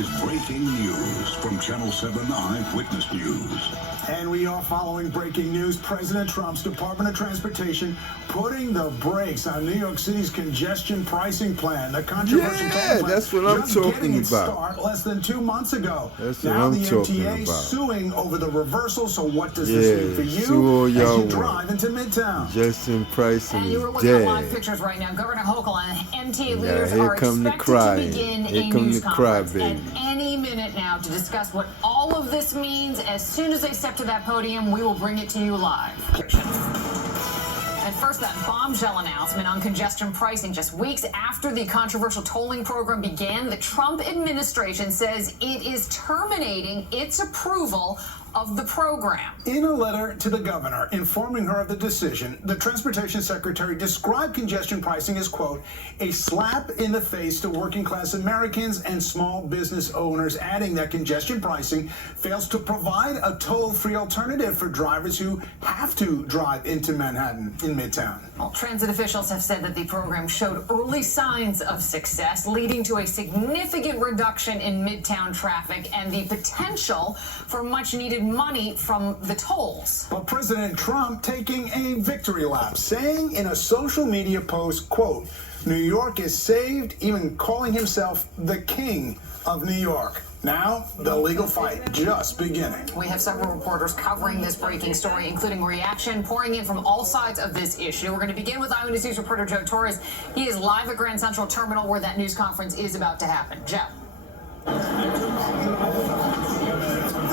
is breaking news from Channel 7 Eyewitness News. And we are following breaking news. President Trump's Department of Transportation putting the brakes on New York City's congestion pricing plan. The controversial plan that's what I'm just talking getting its about. start less than 2 months ago. That's now what I'm the talking MTA about. suing over the reversal. So what does this mean for sue all you as y'all you drive into Midtown? Congestion pricing and you were is looking at live dead. pictures right now. Governor Hochul and MTA Yeah, leaders here are come the expected crying. to begin Here a come news the conference at crybaby. any minute now to discuss what all of this means. As soon as they step to that podium, we will bring it to you live. And first, that bombshell announcement on congestion pricing. Just weeks after the controversial tolling program began, the Trump administration says it is terminating its approval of the program. In a letter to the governor informing her of the decision, the transportation secretary described congestion pricing as, quote, a slap in the face to working class Americans and small business owners, adding that congestion pricing fails to provide a toll-free alternative for drivers who have to drive into Manhattan in Midtown. Well, transit officials have said that the program showed early signs of success, leading to a significant reduction in Midtown traffic and the potential for much-needed money from the tolls. But President Trump taking a victory lap, saying in a social media post, quote, New York is saved, even calling himself the king of New York. Now, the legal fight just beginning. We have several reporters covering this breaking story, including reaction pouring in from all sides of this issue. We're going to begin with Eyewitness News reporter Joe Torres. He is live at Grand Central Terminal where that news conference is about to happen. Joe.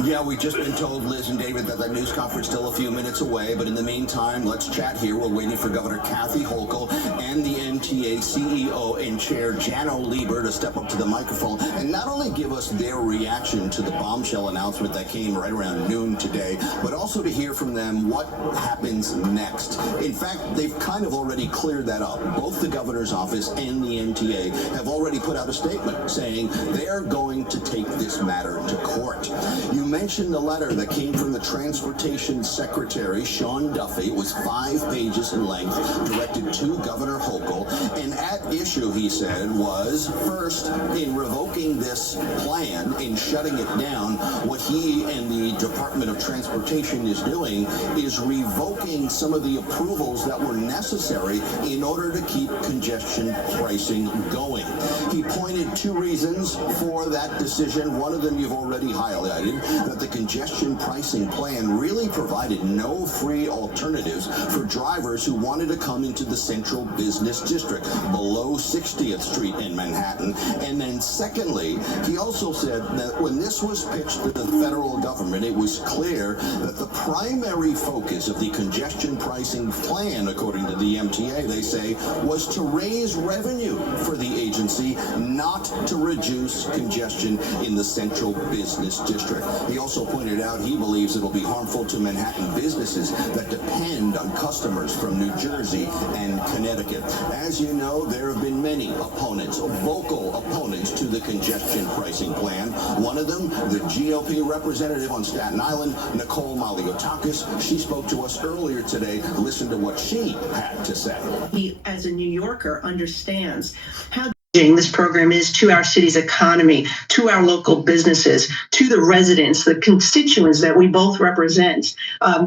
Yeah, we've just been told, Liz and David, that news conference is still a few minutes away. But in the meantime, let's chat here. We're waiting for Governor Kathy Hochul and the MTA CEO and Chair Janno Lieber to step up to the microphone and not only give us their reaction to the bombshell announcement that came right around noon today, but also to hear from them what happens next. In fact, they've kind of already cleared that up. Both the governor's office and the MTA have already put out a statement saying they're going to take this matter to court. You mentioned the letter that came from the Transportation Secretary, Sean Duffy. It was 5 pages in length, directed to Governor Hochul. And at issue, he said, was first, in revoking this plan, in shutting it down, what he and the Department of Transportation is doing is revoking some of the approvals that were necessary in order to keep congestion pricing going. He pointed 2 reasons for that decision. One of them you've already highlighted, that the congestion pricing plan really provided no free alternatives for drivers who wanted to come into the Central Business District below 60th Street in Manhattan. And then secondly, he also said that when this was pitched to the federal government, it was clear that the primary focus of the congestion pricing plan, according to the MTA, they say, was to raise revenue for the agency, not to reduce congestion in the Central Business District. He also pointed out he believes it'll be harmful to Manhattan businesses that depend on customers from New Jersey and Connecticut. As you know, there have been many opponents, vocal opponents to the congestion pricing plan. One of them, the GOP representative on Staten Island, Nicole Maliotakis. She spoke to us earlier today. Listen to what she had to say. He, as a New Yorker, understands how this program is to our city's economy, to our local businesses, to the residents, the constituents that we both represent.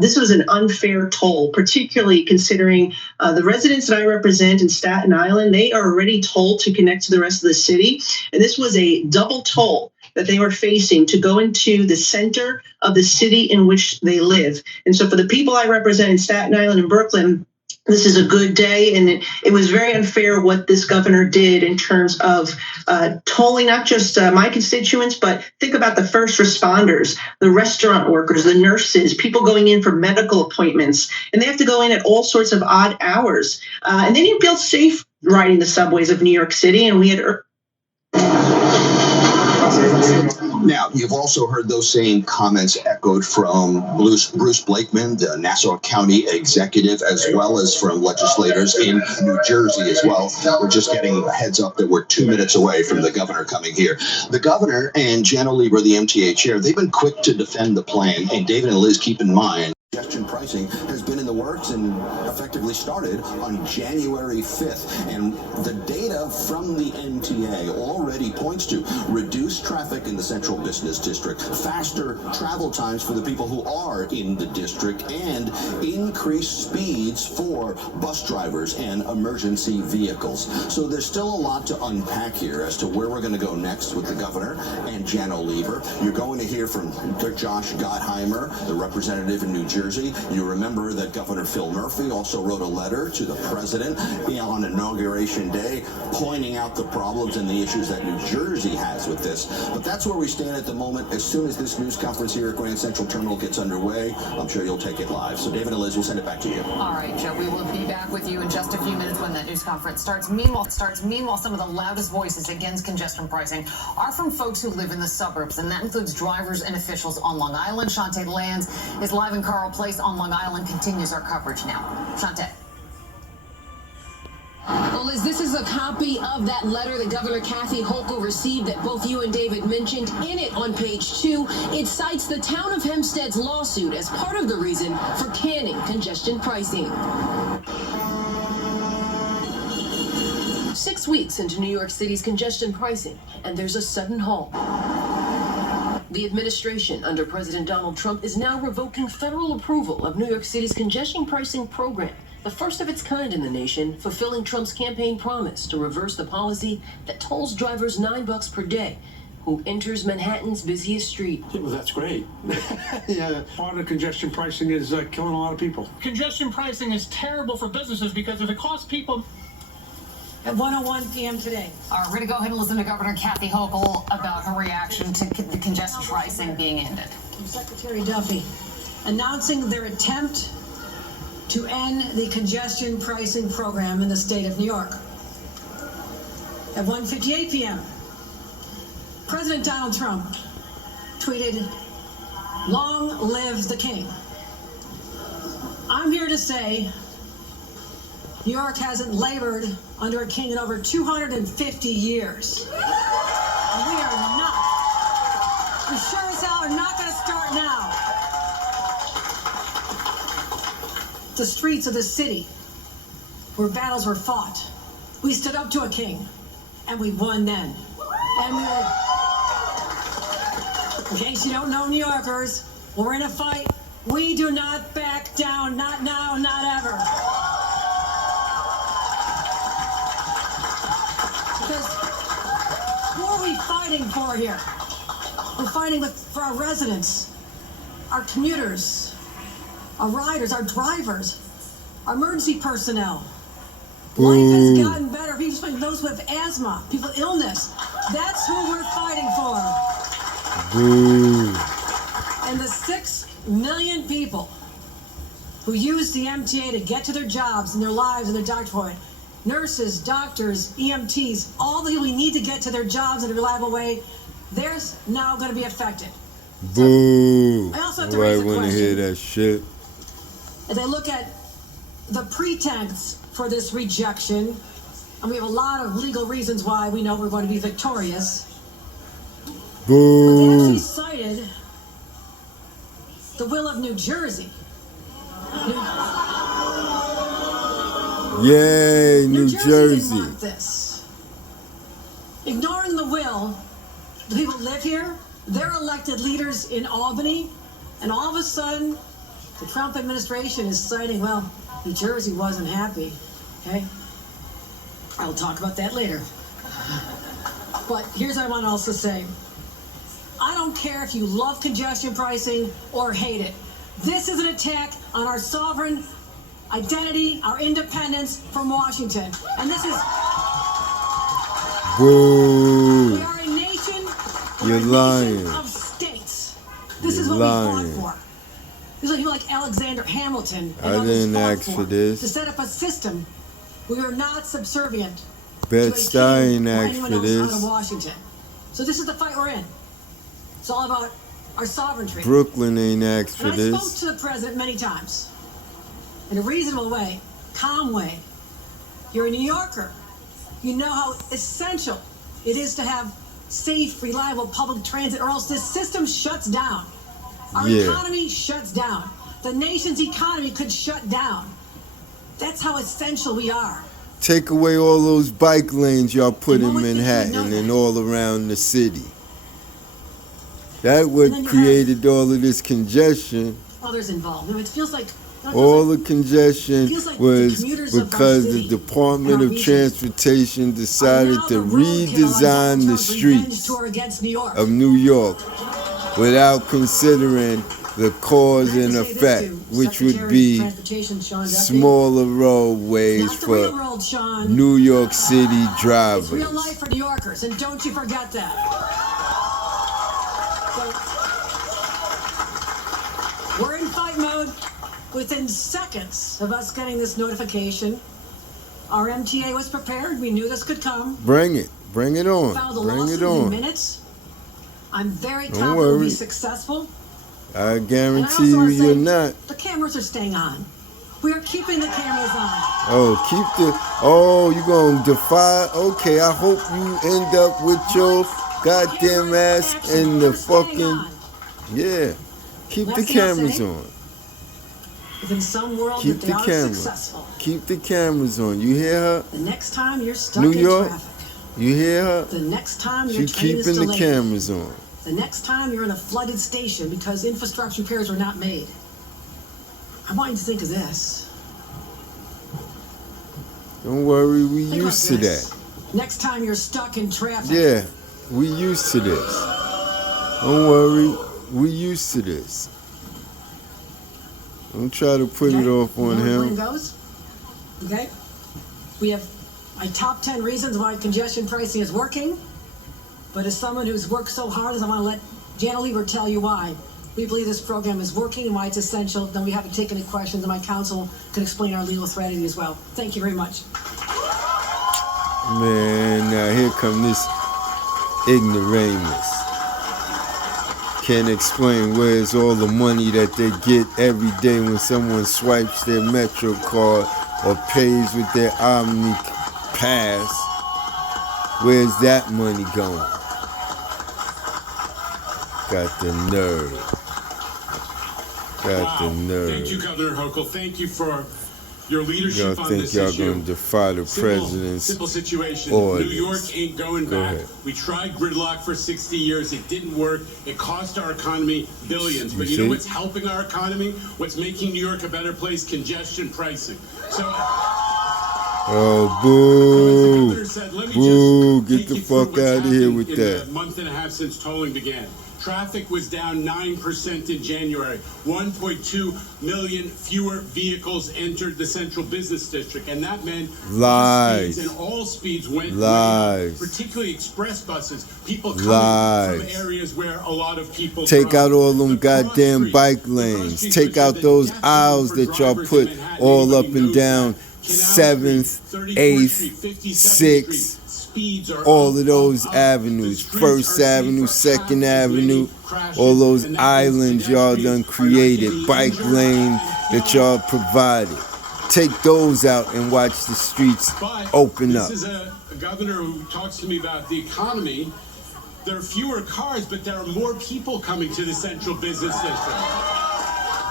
This was an unfair toll, particularly considering the residents that I represent in Staten Island. They are already tolled to connect to the rest of the city. And this was a double toll that they were facing to go into the center of the city in which they live. And so for the people I represent in Staten Island and Brooklyn, this is a good day, and it was very unfair what this governor did in terms of tolling not just my constituents, but think about the first responders, the restaurant workers, the nurses, people going in for medical appointments, and they have to go in at all sorts of odd hours. And they didn't feel safe riding the subways of New York City, and we had... Now, you've also heard those same comments echoed from Bruce Blakeman, the Nassau County executive, as well as from legislators in New Jersey as well. We're just getting a heads up that we're 2 minutes away from the governor coming here. The governor and Janno Lieber, the MTA chair, they've been quick to defend the plan. And David and Liz, keep in mind, congestion pricing has been in the the works and effectively started on January 5th. And the data from the MTA already points to reduced traffic in the central business district, faster travel times for the people who are in the district, and increased speeds for bus drivers and emergency vehicles. So there's still a lot to unpack here as to where we're going to go next with the governor and Jan Oliver. You're going to hear from Josh Gottheimer, the representative in New Jersey. You remember that Governor Phil Murphy also wrote a letter to the president on Inauguration Day pointing out the problems and the issues that New Jersey has with this. But that's where we stand at the moment. As soon as this news conference here at Grand Central Terminal gets underway, I'm sure you'll take it live. So David and Liz, we'll send it back to you. All right, Joe, we will be back with you in just a few minutes when that news conference starts. Meanwhile, some of the loudest voices against congestion pricing are from folks who live in the suburbs, and that includes drivers and officials on Long Island. Shantae Lands is live in Carl Place on Long Island, continues our coverage now. Shantae. Well, Liz, this is a copy of that letter that Governor Kathy Hochul received that both you and David mentioned. In it, on page 2, it cites the town of Hempstead's lawsuit as part of the reason for canning congestion pricing. 6 weeks into New York City's congestion pricing, and there's a sudden halt. The administration under President Donald Trump is now revoking federal approval of New York City's congestion pricing program, the first of its kind in the nation, fulfilling Trump's campaign promise to reverse the policy that tolls drivers $9 per day who enters Manhattan's busiest street. Yeah, well, that's great. Yeah, part of congestion pricing is killing a lot of people. Congestion pricing is terrible for businesses because if it costs people... At 1:01 p.m. today. All right, we're going to go ahead and listen to Governor Kathy Hochul about her reaction to the congestion pricing being ended. Secretary Duffy announcing their attempt to end the congestion pricing program in the state of New York. At 1:58 p.m., President Donald Trump tweeted, "Long live the king." I'm here to say New York hasn't labored under a king in over 250 years. And we sure as hell are not going to start now. The streets of the city where battles were fought, we stood up to a king, and we won then. And we will, in case you don't know, New Yorkers, when we're in a fight, we do not back down, not now, not ever. Because who are we fighting for here? We're fighting for our residents, our commuters, our riders, our drivers, our emergency personnel. Life has gotten better. Those who have asthma, people with illness. That's who we're fighting for. And the 6 million people who use the MTA to get to their jobs and their lives and their doctor appointment, nurses, doctors, EMTs, all the people we need to get to their jobs in a reliable way, they're now going to be affected. Boo! I also have to raise a question. I want to hear that shit. As I look at the pretense for this rejection, and we have a lot of legal reasons why we know we're going to be victorious. Boo! But they actually cited the will of New Jersey. Yay, New Jersey. Didn't want this. Ignoring the will, the people who live here, they're elected leaders in Albany, and all of a sudden, the Trump administration is citing, well, New Jersey wasn't happy, okay? I'll talk about that later. But here's what I want to also say. I don't care if you love congestion pricing or hate it. This is an attack on our sovereign identity, our independence from Washington. And this is... Boo! We are a nation, You're lying. Of states. This is what we fought for. These are people like Alexander Hamilton. I didn't ask for this. To set up a system we are not subservient Bed-Stuy asked for this. Out of Washington. So this is the fight we're in. It's all about our sovereignty. Brooklyn ain't asked for this. I spoke to the president many times in a reasonable way, calm way. You're a New Yorker. You know how essential it is to have safe, reliable public transit, or else this system shuts down. Our economy shuts down. the nation's economy could shut down. That's how essential we are. Take away all those bike lanes y'all put in One would think you'd know Manhattan and that. all around the city. That what created all of this congestion. Others involved. It feels like All the congestion feels like the was commuters of our because the city Department and our of regions Transportation decided now to the roadkill on redesign Donald the Trump's revenge streets tour against New York. of New York without considering the cause and effect, which would be smaller roadways Not the real for world, Sean. New York City It's real drivers. life for New Yorkers, and don't you forget that. So, we're in fight mode. Within seconds of us getting this notification, our MTA was prepared. We knew this could come. Bring it on, Filed a bring lawsuit it in on. minutes. I'm very Don't confident we'll be worry. successful. I And I guarantee also you want to you're say, not. the cameras are staying on. We are keeping the cameras on. Oh, you gonna defy? Okay, I hope you end up with your goddamn ass in the fucking, yeah. Keep the Last thing I'll cameras say, on. If in some world Keep that the they are cameras. successful, Keep the cameras on. You hear her? the next time you're stuck New in York? traffic, You hear her? the next time your She train is keeping the delayed, cameras on. the next time you're in a flooded station because infrastructure repairs were not made, I want you to think of this. Don't worry, we Think used about to this. that. Next time you're stuck in traffic. Yeah, we used to this. Don't worry, we used to this. Don't try to put it off on You know where the him. plan goes? Okay? We have my top 10 reasons why congestion pricing is working. But as someone who's worked so hard, I want to let Jana Lieber tell you why we believe this program is working and why it's essential. Then we haven't taken any questions, and my counsel can explain our legal strategy as well. Thank you very much. Man, now here come this ignoramus. Can't explain where's all the money that they get every day when someone swipes their Metro card or pays with their Omni Pass. Where's that money going? Got the nerve. Got the nerve. Thank you, Governor Hochul. Thank you for your leadership Y'all on think this y'all issue. gonna defy the president's Simple situation. orders. New York ain't going Go back. ahead. We tried gridlock for 60 years. It didn't work. It cost our economy billions. But you know see? what's helping our economy? What's making New York a better place? Congestion pricing. So, Oh, as boo. the governor said, let me Boo. just Get take the you through fuck what's out of here happened with in that. the month and a half since tolling began. Traffic was down 9% in January. 1.2 million fewer vehicles entered the central business district, and that meant Lies. speeds and all speeds went Lies. way up, particularly express buses. People coming Lies. from areas where a lot of people Take drive. out all them The cross goddamn streets- bike the cross lanes. streets, Take which are out the those death aisles zone for that y'all drivers put in Manhattan. all up Anybody and knows down that. Canal 7th, Street, 34th 8th, Street, 57th 6th, Street. Speeds are all up, of those up. avenues, The streets First are Avenue, safer. Second Half as many Avenue, crashes, all those and that means islands y'all pedestrians done are not created, getting bike injured. lane that y'all provided. Take those out and watch the streets But open this up. is a governor who talks to me about the economy. There are fewer cars, but there are more people coming to the central business district.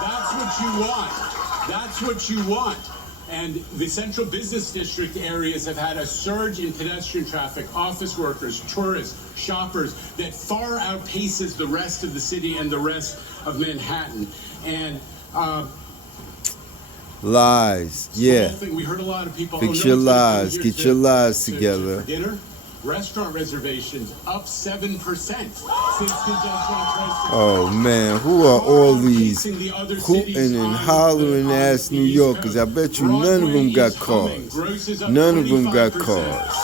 That's what you want. That's what you want. And the central business district areas have had a surge in pedestrian traffic, office workers, tourists, shoppers, that far outpaces the rest of the city and the rest of Manhattan. And Lies. Yeah. small thing, we heard a lot of people. Fix oh, your no one's gonna come lies. here Get your lies for together. dinner. Restaurant reservations up 7% since congestion pricing. Oh man, who are all these Outpacing the other hooting cities and on hollering the ass New East Yorkers? I Coast. bet you none of them Broadway got is humming. cars. Gross is up None of them got 25%. cars.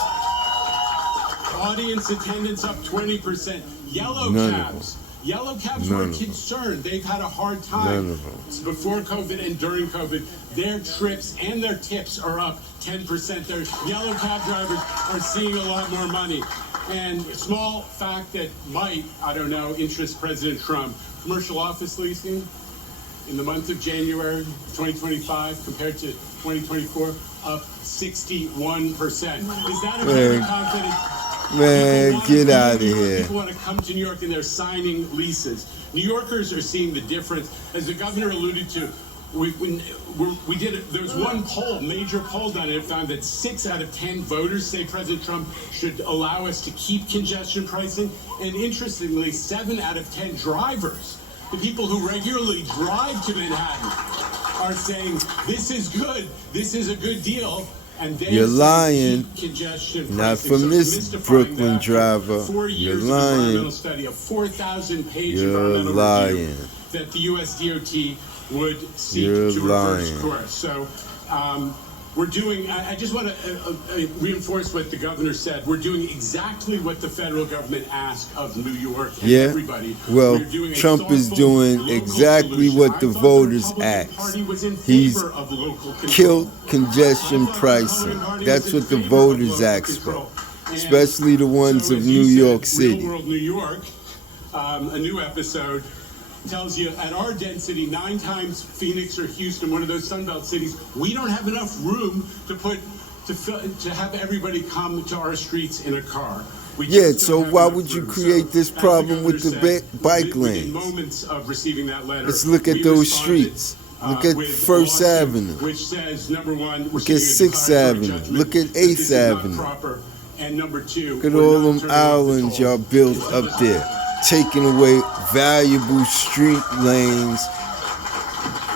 Audience attendance up 20%. Yellow None of cabs. Yellow cabs None were of them. concerned. They've had a hard time. None of them. Before COVID and during COVID, their trips and their tips are up 10%. Their yellow cab drivers are seeing a lot more money. And a small fact that might, I don't know, interest President Trump, commercial office leasing in the month of January 2025 compared to 2024, up 61%. Is that a very Man. confident? Man, get out of here. People want to come to New York and they're signing leases. New Yorkers are seeing the difference. As the governor alluded to, we did it. There was one poll, major poll done, and it found that 6 out of 10 voters say President Trump should allow us to keep congestion pricing. And interestingly, 7 out of 10 drivers, the people who regularly drive to Manhattan, are saying this is good. This is a good deal. And you're lying. Not from this Brooklyn driver. You're lying. Study, a 4,000-page you're lying. That the U.S. DOT would seek to reverse course. So we're doing, I just want to reinforce what the governor said. We're doing exactly what the federal government asked of New York and everybody. Well, Trump is doing exactly what the voters asked. He's killed congestion pricing. That's what the voters asked for, especially the ones of New York City. Real World New York, a new episode, tells you at our density, 9 times Phoenix or Houston, one of those Sunbelt cities, we don't have enough room to have everybody come to our streets in a car. So why would you create this problem with the bike lanes? Moments of receiving that letter, let's look at those streets. Look at First Avenue. Which says, number one, look at 6th Avenue. Look at 8th Avenue. And number 2, look at all them islands y'all built up there, taking away valuable street lanes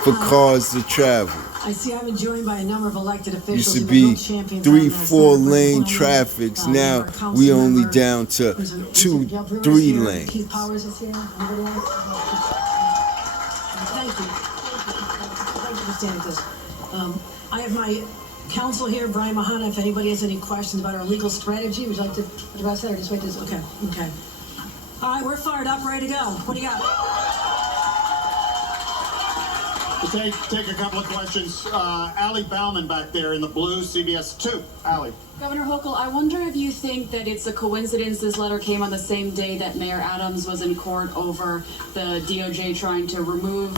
for cars to travel. I see I'm joined by a number of elected officials. Used to be 3-4 lane traffics. Now we only down to 2-3 lanes. Keith Powers is here. Anybody else? Thank you. Thank you for standing with us. I have my counsel here, Brian Mahana. If anybody has any questions about our legal strategy, would you like to address that or just wait this? Okay. All right, we're fired up, ready to go. What do you got? We'll take a couple of questions. Allie Bauman back there in the blue, CBS 2. Allie. Governor Hochul, I wonder if you think that it's a coincidence this letter came on the same day that Mayor Adams was in court over the DOJ trying to remove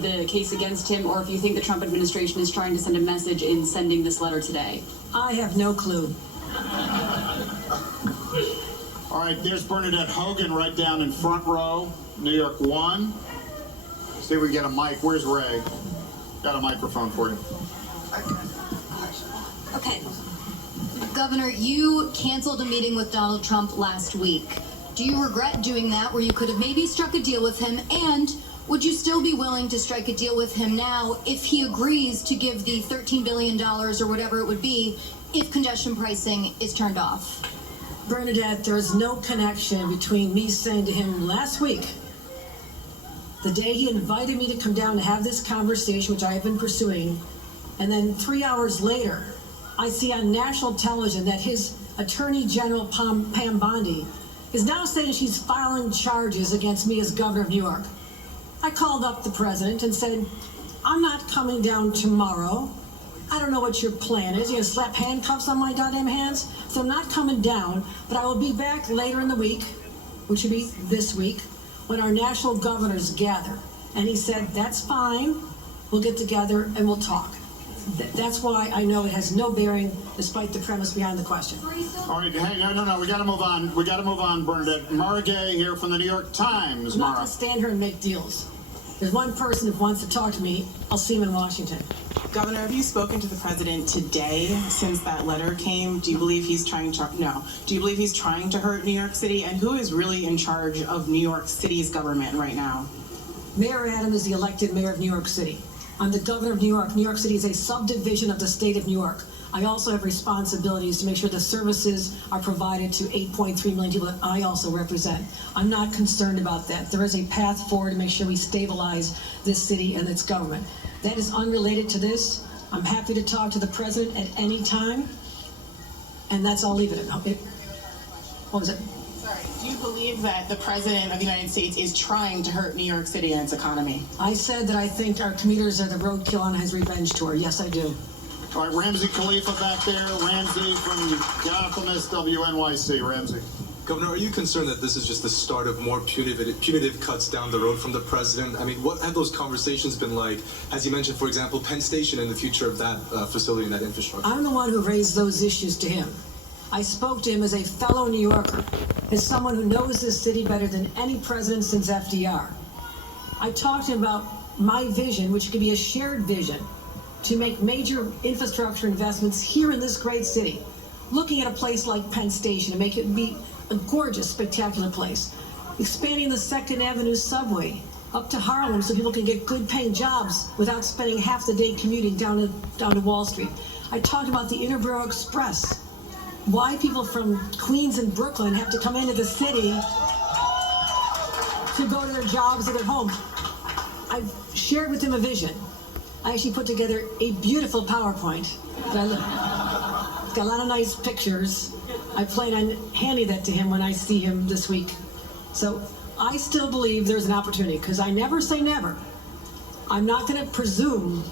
the case against him, or if you think the Trump administration is trying to send a message in sending this letter today. I have no clue. All right, there's Bernadette Hogan right down in front row, New York 1. See if we get a mic. Where's Ray? Got a microphone for you. Okay. Governor, you canceled a meeting with Donald Trump last week. Do you regret doing that, where you could have maybe struck a deal with him? And would you still be willing to strike a deal with him now if he agrees to give the $13 billion or whatever it would be if congestion pricing is turned off? Bernadette, there is no connection between me saying to him last week, the day he invited me to come down to have this conversation, which I have been pursuing, and then 3 hours later, I see on national television that his Attorney General Pam Bondi is now saying she's filing charges against me as governor of New York. I called up the president and said, I'm not coming down tomorrow. I don't know what your plan is. You're gonna slap handcuffs on my goddamn hands? So I'm not coming down, but I will be back later in the week, which will be this week, when our national governors gather. And he said, that's fine. We'll get together and we'll talk. That's why I know it has no bearing, despite the premise behind the question. All right, hey, no, we got to move on. We got to move on, Bernadette. Mara Gay here from the New York Times. I'm not going to stand here and make deals. There's one person who wants to talk to me. I'll see him in Washington. Governor, have you spoken to the president today since that letter came? Do you believe he's trying to, do you believe he's trying to hurt New York City? And who is really in charge of New York City's government right now? Mayor Adams is the elected mayor of New York City. I'm the governor of New York. New York City is a subdivision of the state of New York. I also have responsibilities to make sure the services are provided to 8.3 million people that I also represent. I'm not concerned about that. There is a path forward to make sure we stabilize this city and its government. That is unrelated to this. I'm happy to talk to the president at any time, and that's all I'll leave it at. What was it? Sorry, do you believe that the president of the United States is trying to hurt New York City and its economy? I said that I think our commuters are the roadkill on his revenge tour. Yes, I do. All right, Ramsey Khalifa back there. Ramsey from Gothamist WNYC. Ramsey. Governor, are you concerned that this is just the start of more punitive cuts down the road from the president? I mean, what have those conversations been like? As you mentioned, for example, Penn Station and the future of that facility and that infrastructure. I'm the one who raised those issues to him. I spoke to him as a fellow New Yorker, as someone who knows this city better than any president since FDR. I talked to him about my vision, which could be a shared vision, to make major infrastructure investments here in this great city, looking at a place like Penn Station to make it be a gorgeous, spectacular place, expanding the 2nd Avenue subway up to Harlem so people can get good paying jobs without spending half the day commuting down to Wall Street. I talked about the Interborough Express, why people from Queens and Brooklyn have to come into the city to go to their jobs or their home. I've shared with him a vision. I actually put together a beautiful PowerPoint. It's got a lot of nice pictures. I plan on handing that to him when I see him this week. So I still believe there's an opportunity, because I never say never. I'm not going to presume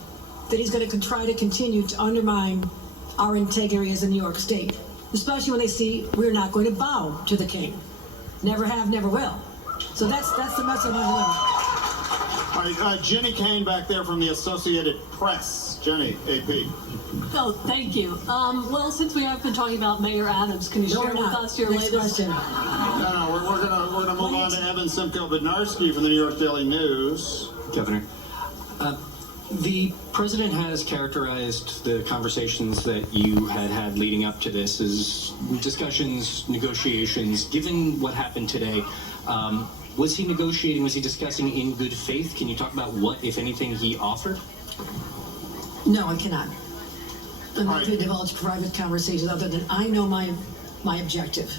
that he's going to try to continue to undermine our integrity as a New York State, especially when they see we're not going to bow to the king. Never have, never will. So that's the message I'm delivering. All right, Jenny Kane back there from the Associated Press. Jenny, AP. Oh, thank you. Well, since we have been talking about Mayor Adams, can you share with us your latest question? No, we're gonna move on to Evan Simko-Bednarski from the New York Daily News. Governor, the president has characterized the conversations that you had leading up to this as discussions, negotiations. Given what happened today, was he negotiating, was he discussing in good faith? Can you talk about what, if anything, he offered? No, I cannot. I'm not going to divulge private conversations other than I know my objective.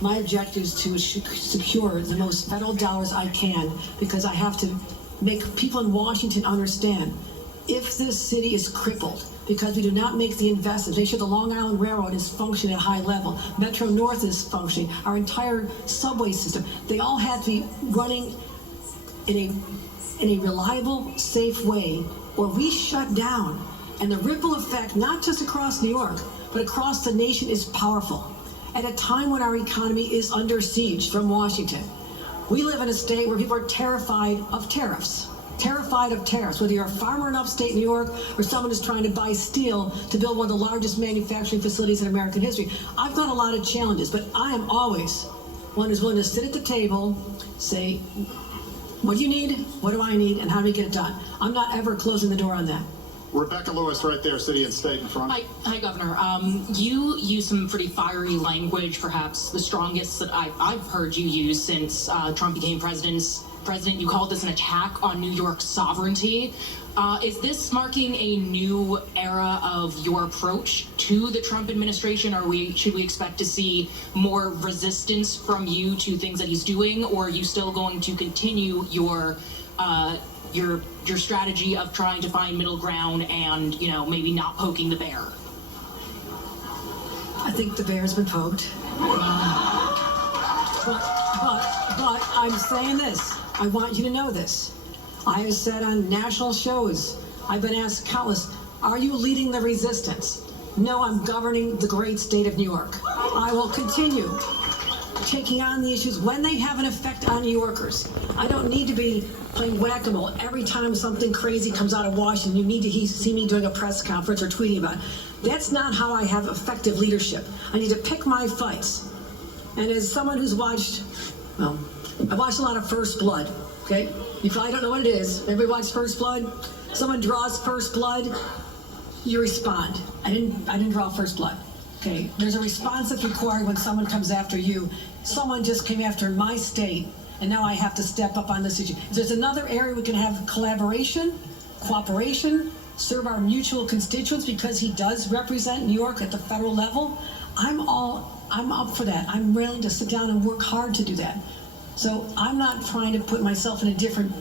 My objective is to secure the most federal dollars I can, because I have to make people in Washington understand if this city is crippled because we do not make the investments, make sure the Long Island Railroad is functioning at a high level, Metro North is functioning, our entire subway system, they all have to be running in a reliable, safe way, or we shut down. And the ripple effect, not just across New York, but across the nation, is powerful. At a time when our economy is under siege from Washington, we live in a state where people are terrified of tariffs. Terrified of tariffs, whether you're a farmer in upstate New York or someone who's trying to buy steel to build one of the largest manufacturing facilities in American history. I've got a lot of challenges, but I am always one who's willing to sit at the table, say, what do you need, what do I need, and how do we get it done? I'm not ever closing the door on that. Rebecca Lewis right there, City and State in front. Hi, Governor. You use some pretty fiery language, perhaps the strongest that I've heard you use since Trump became president. You called this an attack on New York's sovereignty. Is this marking a new era of your approach to the Trump administration? Should we expect to see more resistance from you to things that he's doing, or are you still going to continue your strategy of trying to find middle ground and, maybe not poking the bear? I think the bear's been poked. But I'm saying this. I want you to know this. I have said on national shows, I've been asked countless, are you leading the resistance? No, I'm governing the great state of New York. I will continue taking on the issues when they have an effect on New Yorkers. I don't need to be playing whack-a-mole every time something crazy comes out of Washington. You need to see me doing a press conference or tweeting about it. That's not how I have effective leadership. I need to pick my fights. And as someone who's watched, well, I watched a lot of First Blood, okay? You probably don't know what it is. Everybody watched First Blood? Someone draws First Blood, you respond. I didn't draw First Blood, okay? There's a response that's required when someone comes after you. Someone just came after my state, and now I have to step up on this issue. If there's another area we can have collaboration, cooperation, serve our mutual constituents, because he does represent New York at the federal level, I'm up for that. I'm willing to sit down and work hard to do that. So I'm not trying to put myself in a different,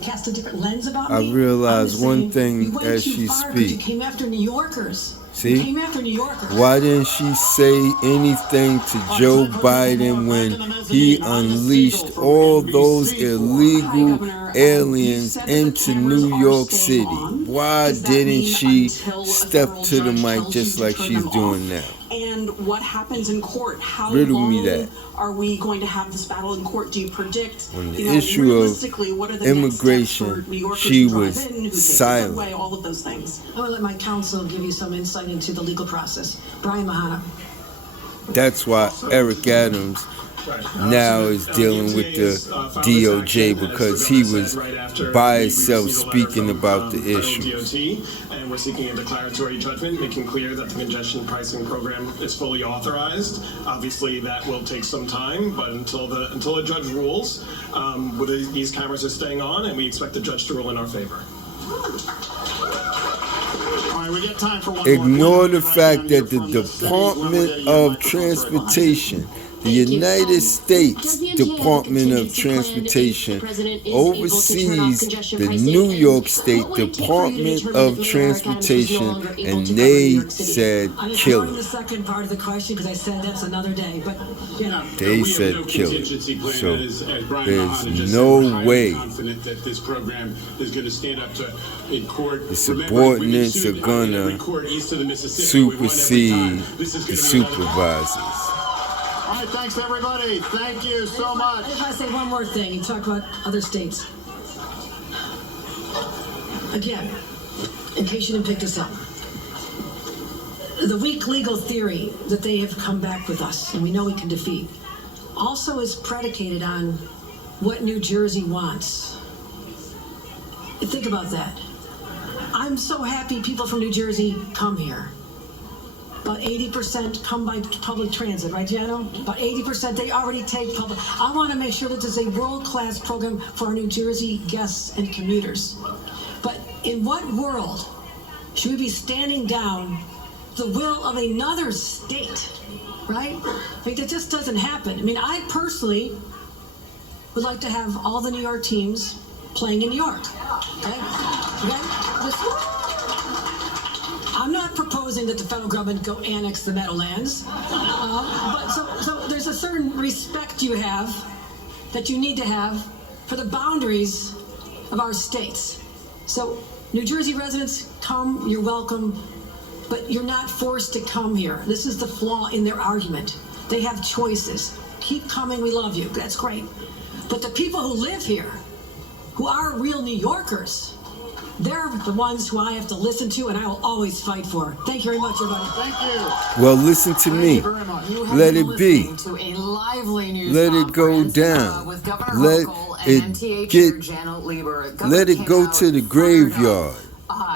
cast a different lens about me. I realize one thing as she speaks. You came after New Yorkers. See? You came after New Yorkers. Why didn't she say anything to Joe Biden when he unleashed all those illegal aliens into New York City? Why didn't she step to the mic just like she's doing now? And what happens in court? How Riddle long me that. are we going to have this battle in court? Do you predict? On the issue of immigration, she was silent. All of those things. I'm going to let my counsel give you some insight into the legal process. Brian Mahana. That's why Eric Adams now is dealing with the DOJ, because he was by himself speaking about the issue. And we're seeking a declaratory judgment, making clear that the congestion pricing program is fully authorized. Obviously, that will take some time, but until a judge rules, these cameras are staying on, and we expect the judge to rule in our favor. We get time for one Ignore the fact that the Department of Transportation, the United States Department of Transportation, oversees the New York State Department of Transportation, and they said kill it. The second part of the question, because I said that's another day, but you know. They said kill it. So there's no way that this program is going to stand up to in court. The subordinates are gonna supersede the supervisors. All right, thanks everybody. Thank you so much. I just want to say one more thing. You talk about other states. Again, in case you didn't pick this up, the weak legal theory that they have come back with us, and we know we can defeat, also is predicated on what New Jersey wants. Think about that. I'm so happy people from New Jersey come here. About 80% come by public transit, right, Jano? About 80%, they already take public. I want to make sure that there's a world-class program for our New Jersey guests and commuters. But in what world should we be standing down the will of another state, right? I mean, that just doesn't happen. I mean, I personally would like to have all the New York teams playing in New York, okay? I'm not proposing that the federal government go annex the Meadowlands, but so there's a certain respect you have that you need to have for the boundaries of our states. So New Jersey residents, come, you're welcome, but you're not forced to come here. This is the flaw in their argument. They have choices. Keep coming, we love you, that's great. But the people who live here, who are real New Yorkers, they're the ones who I have to listen to, and I will always fight for. Thank you very much, everybody. Thank you. Well, listen to me. Let it be. To a lively news let it go down. With Governor Let Hochul it and MTA get. Janet Lieber. Let it go to the graveyard.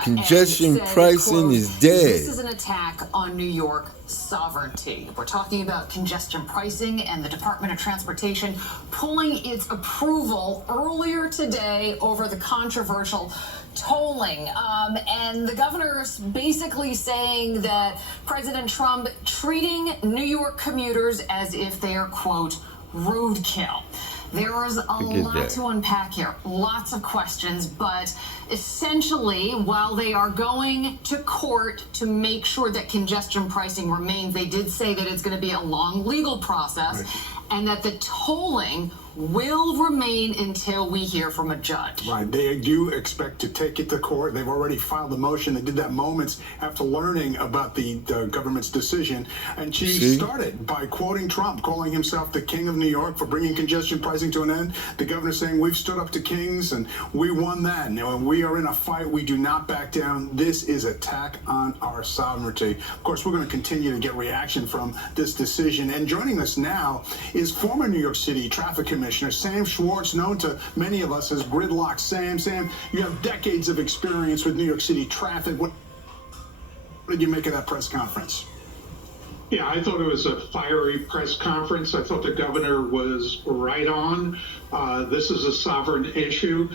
Congestion said, pricing quote, is dead. This is an attack on New York sovereignty. We're talking about congestion pricing and the Department of Transportation pulling its approval earlier today over the controversial tolling. And the governor's basically saying that President Trump treating New York commuters as if they are, quote, roadkill. There is a lot to unpack here, lots of questions, but essentially, while they are going to court to make sure that congestion pricing remains, they did say that it's going to be a long legal process and that the tolling will remain until we hear from a judge. Right. They do expect to take it to court. They've already filed a motion. They did that moments after learning about the government's decision. And she started by quoting Trump, calling himself the king of New York for bringing congestion pricing to an end. The governor saying, we've stood up to kings and we won that. And we are in a fight. We do not back down. This is attack on our sovereignty. Of course, we're going to continue to get reaction from this decision. And joining us now is former New York City Traffic Commissioner Sam Schwartz, known to many of us as Gridlock Sam. Sam, you have decades of experience with New York City traffic. What did you make of that press conference? Yeah, I thought it was a fiery press conference. I thought the governor was right on. This is a sovereign issue.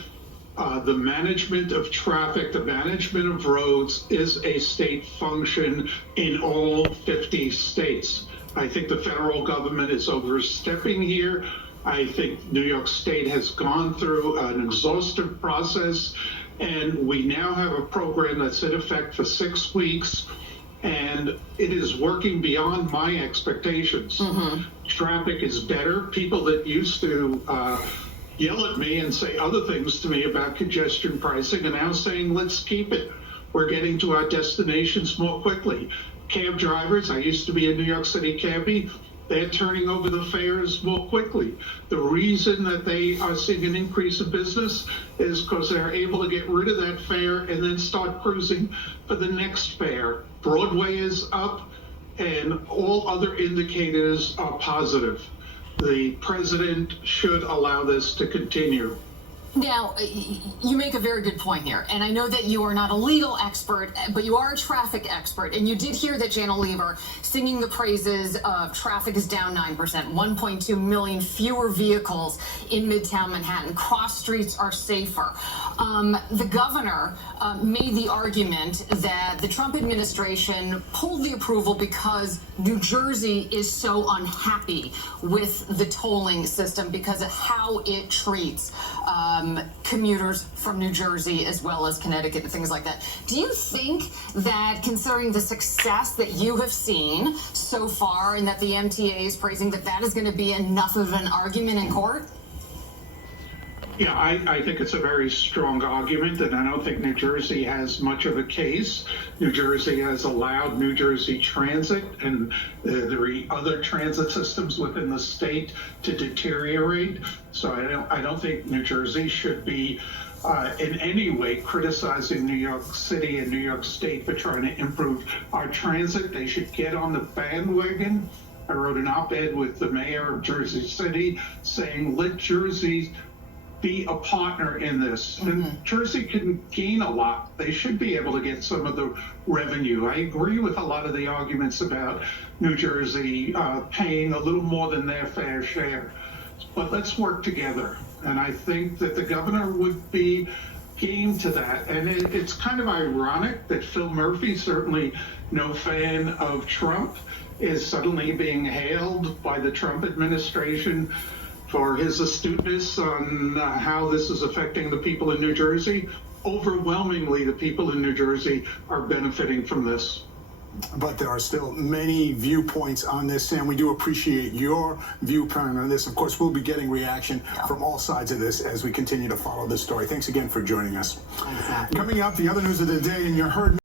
The management of traffic, the management of roads is a state function in all 50 states. I think the federal government is overstepping here. I think New York State has gone through an exhaustive process, and we now have a program that's in effect for 6 weeks, and it is working beyond my expectations. Traffic is better. People that used to yell at me and say other things to me about congestion pricing are now saying, let's keep it. We're getting to our destinations more quickly. Cab drivers, I used to be a New York City cabbie, they're turning over the fares more quickly. The reason that they are seeing an increase in business is because they're able to get rid of that fare and then start cruising for the next fare. Broadway is up. and all other indicators are positive. The president should allow this to continue. Now, you make a very good point here, and I know that you are not a legal expert, but you are a traffic expert, and you did hear that Jana Lever singing the praises of traffic is down 9%, 1.2 million fewer vehicles in Midtown Manhattan. Cross streets are safer. The governor made the argument that the Trump administration pulled the approval because New Jersey is so unhappy with the tolling system because of how it treats commuters from New Jersey as well as Connecticut and things like that. Do you think that, considering the success that you have seen so far and that the MTA is praising, that that is going to be enough of an argument in court? Yeah, I think it's a very strong argument, and I don't think New Jersey has much of a case. New Jersey has allowed New Jersey Transit and the other transit systems within the state to deteriorate. So I don't think New Jersey should be in any way criticizing New York City and New York State for trying to improve our transit. They should get on the bandwagon. I wrote an op-ed with the mayor of Jersey City saying, let Jersey be a partner in this. And Jersey can gain a lot. They should be able to get some of the revenue. I agree with a lot of the arguments about New Jersey paying a little more than their fair share. But let's work together. And I think that the governor would be game to that. And it's kind of ironic that Phil Murphy, certainly no fan of Trump, is suddenly being hailed by the Trump administration for his astuteness on how this is affecting the people in New Jersey. Overwhelmingly, the people in New Jersey are benefiting from this. But there are still many viewpoints on this, Sam. We do appreciate your viewpoint on this. Of course, we'll be getting reaction from all sides of this as we continue to follow this story. Thanks again for joining us. Exactly. Coming up, the other news of the day, and you heard